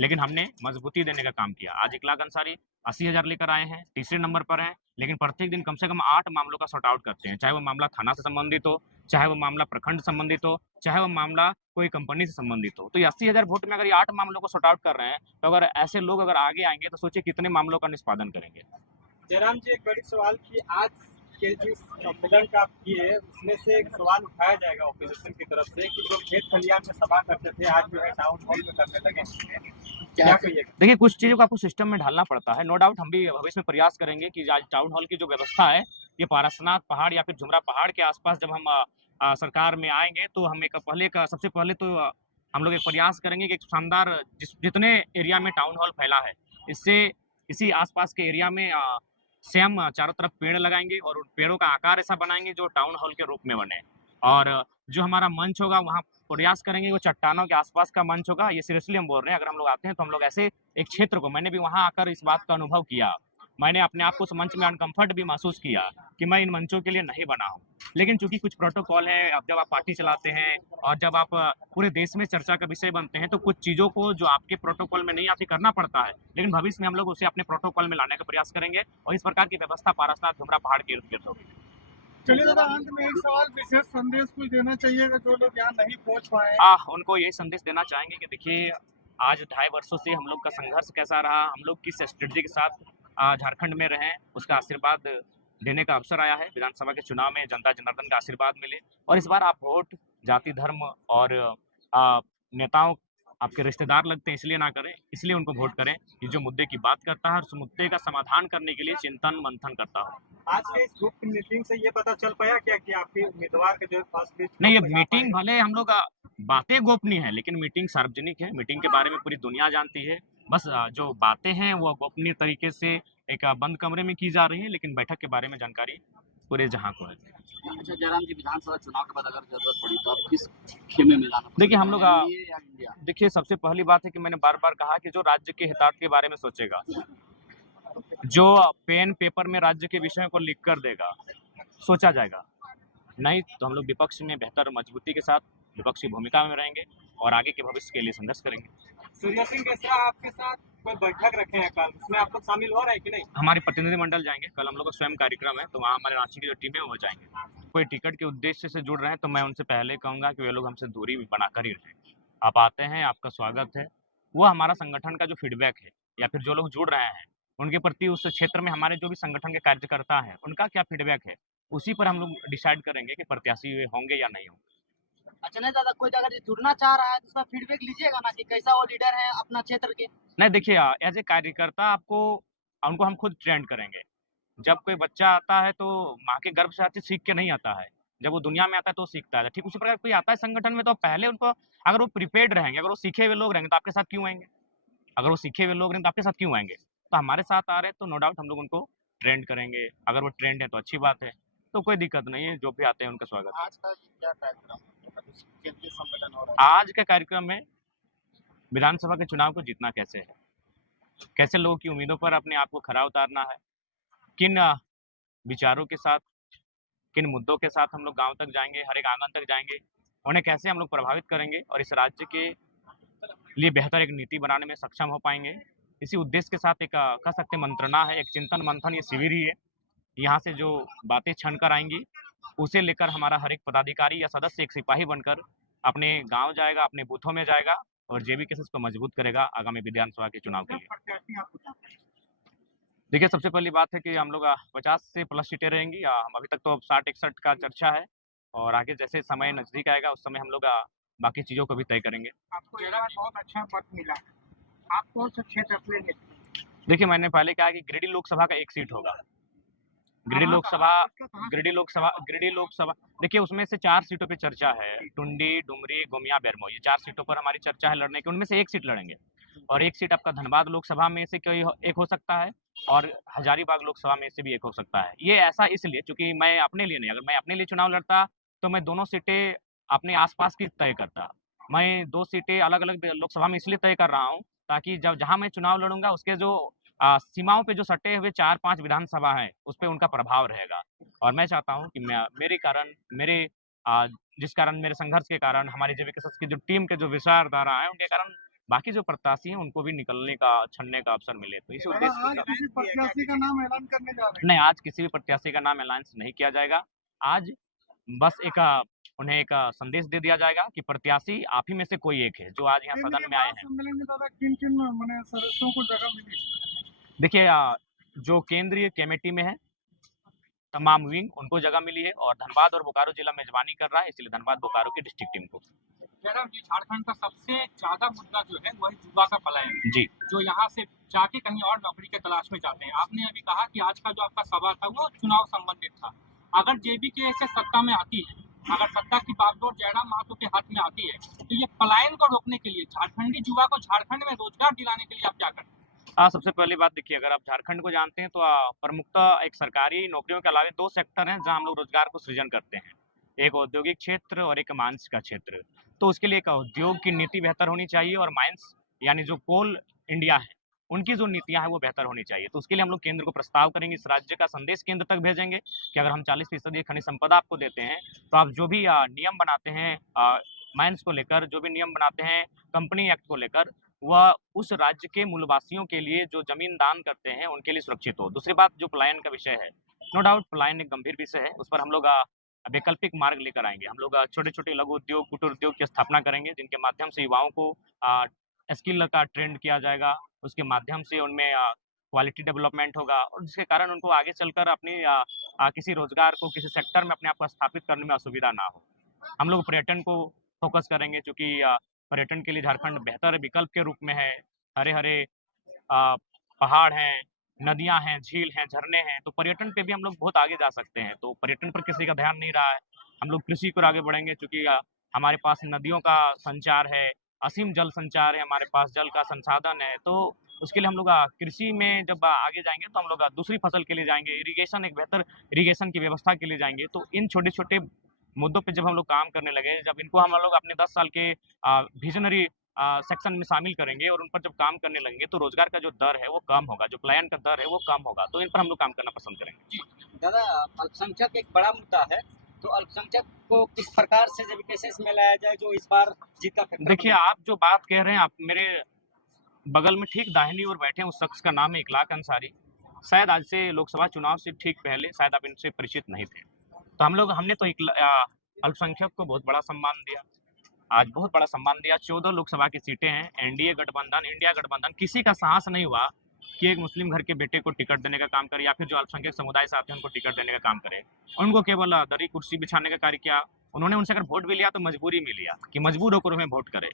लेकिन हमने मजबूती देने का काम किया। आज इकलाक अंसारी 80,000 लेकर आए हैं, तीसरे नंबर पर हैं, लेकिन प्रत्येक दिन कम से कम 8 मामलों का सॉर्ट आउट करते हैं, चाहे वो मामला थाना से संबंधित हो, चाहे वो मामला प्रखंड संबंधित हो, चाहे वो मामला कोई कंपनी से संबंधित हो। तो ये 80,000 वोट में अगर ये 8 मामलों को सॉर्ट आउट कर रहे हैं, तो अगर ऐसे लोग अगर आगे आएँगे तो सोचिए कितने मामलों का निष्पादन करेंगे। जयराम जी, एक बड़ी सवाल कि आज के जिस सम्मेलन का आप किए उसमें से एक सवाल उठाया जाएगा ऑपोजिशन की तरफ से कि जो खेत खलिहान में सभा करते थे आज जो है टाउन हॉल में करने लगे, क्या कहिएगा? देखिए, कुछ चीज़ों को आपको सिस्टम में ढालना पड़ता है। नो डाउट हम भी भविष्य में प्रयास करेंगे कि आज टाउन हॉल की जो व्यवस्था है, ये पारसनाथ पहाड़ या फिर झुमरा पहाड़ के आस-पास जब हम सरकार में आएँगे तो हम सबसे पहले तो हम लोग एक प्रयास करेंगे कि एक शानदार जितने एरिया में टाउन हॉल फैला है, इससे इसी आस-पास के एरिया में सेम चारों तरफ पेड़ लगाएँगे और उन पेड़ों का आकार ऐसा बनाएँगे जो टाउन हॉल के रूप में बने। और जो हमारा मंच होगा वहाँ प्रयास करेंगे वो चट्टानों के आसपास का मंच होगा। ये सीरियसली हम बोल रहे हैं, अगर हम लोग आते हैं तो हम लोग ऐसे एक क्षेत्र को मैंने भी वहाँ आकर इस बात का अनुभव किया। मैंने अपने आप को उस मंच में अनकम्फर्ट भी महसूस किया कि मैं इन मंचों के लिए नहीं बना हूँ। लेकिन चूँकि कुछ प्रोटोकॉल है, अब जब आप पार्टी चलाते हैं और जब आप पूरे देश में चर्चा का विषय बनते हैं, तो कुछ चीज़ों को जो आपके प्रोटोकॉल में नहीं आती करना पड़ता है। लेकिन भविष्य में हम लोग उसे अपने प्रोटोकॉल में लाने का प्रयास करेंगे और इस प्रकार की व्यवस्था पारसनाथ झुमरा पहाड़ के इर्द-गिर्द होगी। चलिए दादा, अंत में एक सवाल, विशेष संदेश कुछ देना चाहिएगा जो लोग यहाँ नहीं पहुँच पाए? उनको यही संदेश देना चाहेंगे कि देखिए, आज 2.5 वर्षों से हम लोग का संघर्ष कैसा रहा, हम लोग किस स्ट्रेटजी के साथ झारखंड में रहे, उसका आशीर्वाद देने का अवसर आया है। विधानसभा के चुनाव में जनता जनार्दन का आशीर्वाद मिले और इस बार आप वोट जाति, धर्म और नेताओं आपके रिश्तेदार लगते हैं इसलिए ना करें, इसलिए उनको वोट करें कि जो मुद्दे की बात करता है और उस मुद्दे का समाधान करने के लिए चिंतन-मंथन करता हो। आज के इस ग्रुप मीटिंग से ये पता चल पाया क्या कि आपके उम्मीदवार के जो है फर्स्ट लिस्ट नहीं, ये मीटिंग भले हम लोग बातें गोपनीय है, लेकिन मीटिंग सार्वजनिक है। मीटिंग के बारे में पूरी दुनिया जानती है। बस जो बातें हैं वो गोपनीय तरीके से एक बंद कमरे में की जा रही है, लेकिन बैठक के बारे में जानकारी पूरे जहां को है। अच्छा जयराम जी, विधानसभा चुनाव के बाद अगर जरूरत पड़ी तो आप किस खेमे में जाना देखिए हम लोग एनडीए या इंडिया? देखिए सबसे पहली बात है कि मैंने बार-बार कहा कि जो राज्य के हितार्थ के बारे में सोचेगा, जो पेन पेपर में राज्य के विषयों को लिख कर देगा, सोचा जाएगा। नहीं तो हम लोग विपक्ष में बेहतर मजबूती के साथ विपक्षी भूमिका में रहेंगे और आगे के भविष्य के लिए संघर्ष करेंगे। सूर्य सिंह कैसा आपके साथ कोई बैठक रखे हैं कल, उसमें आप लोग शामिल हो रहे हैं कि नहीं? हमारे प्रतिनिधिमंडल जाएंगे, कल हम लोग का स्वयं कार्यक्रम है, तो वहाँ हमारे रांची की जो टीम है वो जाएंगे। कोई टिकट के उद्देश्य से जुड़ रहे हैं तो मैं उनसे पहले कहूँगा कि वे लोग हमसे दूरी बनाकर ही रहें। आप आते हैं, आपका स्वागत है। वो हमारा संगठन का जो फीडबैक है या फिर जो लोग जुड़ रहे हैं, उनके प्रति उस क्षेत्र में हमारे जो भी संगठन के कार्यकर्ता हैं, उनका क्या फीडबैक है, उसी पर हम लोग डिसाइड करेंगे कि प्रत्याशी वे होंगे या नहीं होंगे। अच्छा नहीं दादा, कोई अगर जुड़ना चाह रहा है तो उसका फीडबैक लीजिएगा ना कि कैसा वो लीडर है अपना क्षेत्र के। नहीं देखिए, एज ए कार्यकर्ता उनको हम खुद ट्रेंड करेंगे। जब कोई बच्चा आता है तो माँ के गर्भ से आते सीख के नहीं आता है। जब वो दुनिया में आता है तो सीखता है। ठीक उसी प्रकार कोई आता है संगठन में तो पहले उनको अगर वो प्रिपेयर्ड रहेंगे, अगर वो सीखे हुए लोग रहेंगे तो आपके साथ क्यों आएँगे? अगर वो सीखे हुए लोग रहेंगे तो आपके साथ क्यों आएँगे? तो हमारे साथ आ रहे हैं तो नो डाउट हम लोग उनको ट्रेंड करेंगे। अगर वो ट्रेंड है तो अच्छी बात है। तो कोई दिक्कत नहीं है, जो भी आते हैं उनका स्वागत है। आज का क्या कार्यक्रम है? केंद्रीय सम्मेलन हो रहा है। आज का कार्यक्रम में विधानसभा के चुनाव को जीतना कैसे है? कैसे लोगों की उम्मीदों पर अपने आप को खरा उतारना है? किन विचारों के साथ, किन मुद्दों के साथ हम लोग गाँव तक जाएँगे, हर एक आंगन तक जाएँगे, उन्हें कैसे हम लोग प्रभावित करेंगे और इस राज्य के लिए बेहतर एक नीति बनाने में सक्षम हो पाएँगे। इसी उद्देश्य के साथ एक कह सकते हैं मंत्रणा है, एक चिंतन मंथन ये शिविर ही है। यहाँ से जो बातें छन कर आएँगी, उसे लेकर हमारा हर एक पदाधिकारी या सदस्य एक सिपाही बनकर अपने गाँव जाएगा, अपने बूथों में जाएगा और जेबी केसेस को मजबूत करेगा आगामी विधानसभा के चुनाव के लिए। प्रत्याशी आप बताएं। देखिए, सबसे पहली बात है कि हम लोग 50 से प्लस सीटें रहेंगी। हम अभी तक तो 60-61 का चर्चा है और आगे जैसे समय नज़दीक आएगा उस समय हम लोग बाकी चीज़ों को भी तय करेंगे। आपको ये बहुत अच्छा मत मिला है। आप कौन सा क्षेत्र अपने लिए? देखिए, मैंने पहले कहा कि गिरिडीह लोकसभा का 1 सीट होगा। गिरिडीह लोकसभा देखिए उसमें से 4 सीटों पे चर्चा है। टुंडी, डुमरी, गोमिया, बेरमो ये 4 सीटों पर हमारी चर्चा है लड़ने की, उनमें से 1 सीट लड़ेंगे और 1 सीट आपका धनबाद लोकसभा में से एक हो सकता है और हजारीबाग लोकसभा में से भी एक हो सकता है। ये ऐसा इसलिए चूँकि मैं अपने लिए नहीं, अगर मैं अपने लिए चुनाव लड़ता तो मैं दोनों सीटें अपने आस-पास की तय करता। मैं 2 सीटें अलग-अलग लोकसभा में इसलिए तय कर रहा हूँ ताकि जब जहाँ मैं चुनाव लड़ूँगा उसके जो सीमाओं पे जो सटे हुए 4-5 विधानसभा हैं, उस पे उनका प्रभाव रहेगा और मैं चाहता हूँ कि मेरे जिस कारण मेरे संघर्ष के कारण हमारी जेबीकेएस की जो टीम के जो विचारधारा है, उनके कारण बाकी जो प्रत्याशी हैं उनको भी निकलने का, छनने का अवसर मिले। तो इस दादा, उद्देश्य आज से किसी प्रत्याशी का नाम ऐलान करने जा रहे हैं? नहीं, आज किसी भी प्रत्याशी का नाम ऐलान नहीं किया जाएगा। आज बस उन्हें एक संदेश दे दिया जाएगा कि प्रत्याशी आप ही में से कोई एक है, जो आज यहाँ केंद्रीय सदन में आए हैं। महासम्मेलन में दादा किन-किन माने सदस्यों को जगह मिली? देखिए जो केंद्रीय कमेटी में है, तमाम विंग उनको जगह मिली है और धनबाद और बोकारो जिला मेजबानी कर रहा है, इसलिए धनबाद बोकारो की डिस्ट्रिक्ट टीम को। जनाब, ये झारखंड का सबसे ज्यादा मुद्दा जो है वही युवा का पलायन, जी, जो यहाँ से जाके कहीं और नौकरी के तलाश में जाते हैं। आपने अभी कहा कि आज का जो आपका सभा था वो चुनाव संबंधित था। अगर जेबीके से सत्ता में आती है, अगर सत्ता की बागडोर जयराम महतो के हाथ में आती है, तो ये पलायन को रोकने के लिए, झारखंडी युवा को झारखंड में रोजगार दिलाने के लिए आप क्या करें? सबसे पहली बात देखिए, अगर आप झारखंड को जानते हैं तो प्रमुखतः एक सरकारी नौकरियों के अलावा 2 सेक्टर हैं जहाँ हम लोग रोजगार को सृजन करते हैं। एक औद्योगिक क्षेत्र और एक माइंस का क्षेत्र। तो उसके लिए एक उद्योग की नीति बेहतर होनी चाहिए और माइंस यानी जो कोल इंडिया है, उनकी जो नीतियाँ हैं वो बेहतर होनी चाहिए। तो उसके लिए हम लोग केंद्र को प्रस्ताव करेंगे, इस राज्य का संदेश केंद्र तक भेजेंगे कि अगर हम 40% खनिज संपदा आपको देते हैं, तो आप जो भी नियम बनाते हैं माइंस को लेकर, जो भी नियम बनाते हैं कंपनी एक्ट को लेकर, वह उस राज्य के मूलवासियों के लिए जो ज़मीन दान करते हैं, उनके लिए सुरक्षित हो। दूसरी बात जो पलायन का विषय है, नो डाउट पलायन एक गंभीर विषय है, उस पर हम लोग वैकल्पिक मार्ग लेकर आएँगे। हम लोग छोटे-छोटे लघु उद्योग, कुटीर उद्योग की स्थापना करेंगे, जिनके माध्यम से युवाओं को स्किल का ट्रेंड किया जाएगा, उसके माध्यम से उनमें क्वालिटी डेवलपमेंट होगा और जिसके कारण उनको आगे चलकर अपनी किसी रोज़गार को, किसी सेक्टर में अपने आप को स्थापित करने में असुविधा ना हो। हम लोग पर्यटन को फ़ोकस करेंगे क्योंकि पर्यटन के लिए झारखंड बेहतर विकल्प के रूप में है। हरे-हरे पहाड़ हैं, नदियाँ हैं, झील हैं, झरने हैं, तो पर्यटन पे भी हम लोग बहुत आगे जा सकते हैं। तो पर्यटन पर किसी का ध्यान नहीं रहा है। हम लोग कृषि पर आगे बढ़ेंगे क्योंकि हमारे पास नदियों का संचार है, असीम जल संचार है, हमारे पास जल का संसाधन है। तो उसके लिए हम लोग कृषि में जब आगे जाएँगे तो हम लोग दूसरी फसल के लिए जाएँगे, इरिगेशन एक बेहतर इरिगेशन की व्यवस्था के लिए जाएँगे। तो इन छोटे-छोटे मुद्दों पे जब हम लोग काम करने लगे, जब इनको हम लोग अपने 10 साल के विज़नरी सेक्शन में शामिल करेंगे और उन पर जब काम करने लगेंगे, तो रोज़गार का जो दर है वो कम होगा, जो पलायन का दर है वो कम होगा। तो इन पर हम लोग काम करना पसंद करेंगे। दादा, अल्पसंख्यक एक बड़ा मुद्दा है, तो अल्पसंख्यक को किस प्रकार से जब केसेस में लाया जाए जो इस बार जीत का फैक्टर देखिए, आप जो बात कह रहे हैं, आप मेरे बगल में ठीक दाहिनी ओर बैठे हैं, उस शख्स का नाम है इखलाक अंसारी। शायद आज से लोकसभा चुनाव से ठीक पहले शायद आप इनसे परिचित नहीं थे। तो हमने तो अल्पसंख्यक को बहुत बड़ा सम्मान दिया। आज बहुत बड़ा सम्मान दिया, 14 लोकसभा की सीटें हैं, एनडीए गठबंधन, इंडिया गठबंधन, किसी का साहस नहीं हुआ कि एक मुस्लिम घर के बेटे को टिकट देने का काम करे या फिर जो अल्पसंख्यक समुदाय से आते हैं उनको टिकट देने का काम करे। उनको केवल दरी कुर्सी बिछाने का कार्य किया। उन्होंने उनसे अगर वोट भी लिया तो मजबूरी में लिया कि मजबूर होकर उन्हें वोट करे।